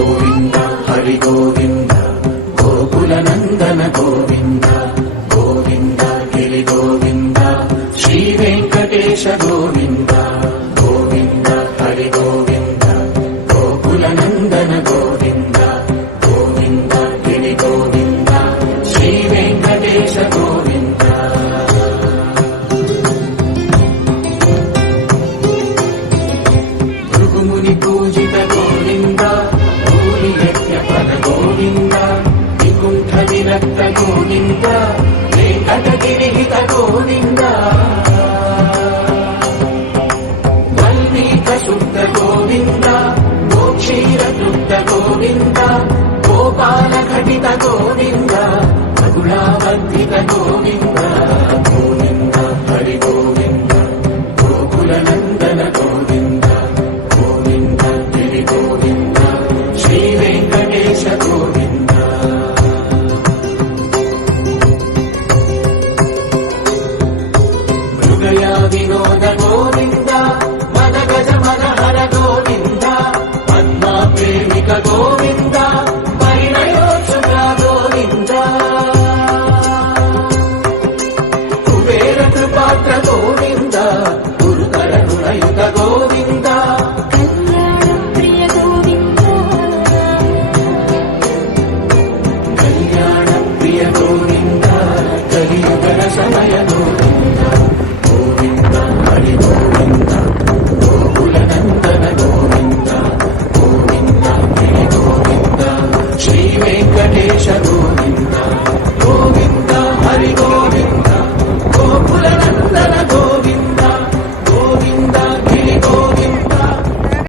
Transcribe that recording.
గోవింద హరి గోవింద గోకుల నందన గోవింద గోవింద గిరి గోవింద శ్రీ వెంకటేశ గోవింద గోవింద హరి గోవింద గోకుల నందన గోవింద గోవింద గిరి గోవింద శ్రీ వెంకటేశ గోవింద. భృగుముని పూజిత గోవింద భూమి యజ్ఞ పద గోవింద వికుంఠ విరక్త గోవింద వెంకటగిరిహిత గోవింద వల్మీక శుద్ధ గోవింద గోక్షీర తృప్త గోవింద గోపాల ఘటిత గోవింద మధురావర్ధిత గోవింద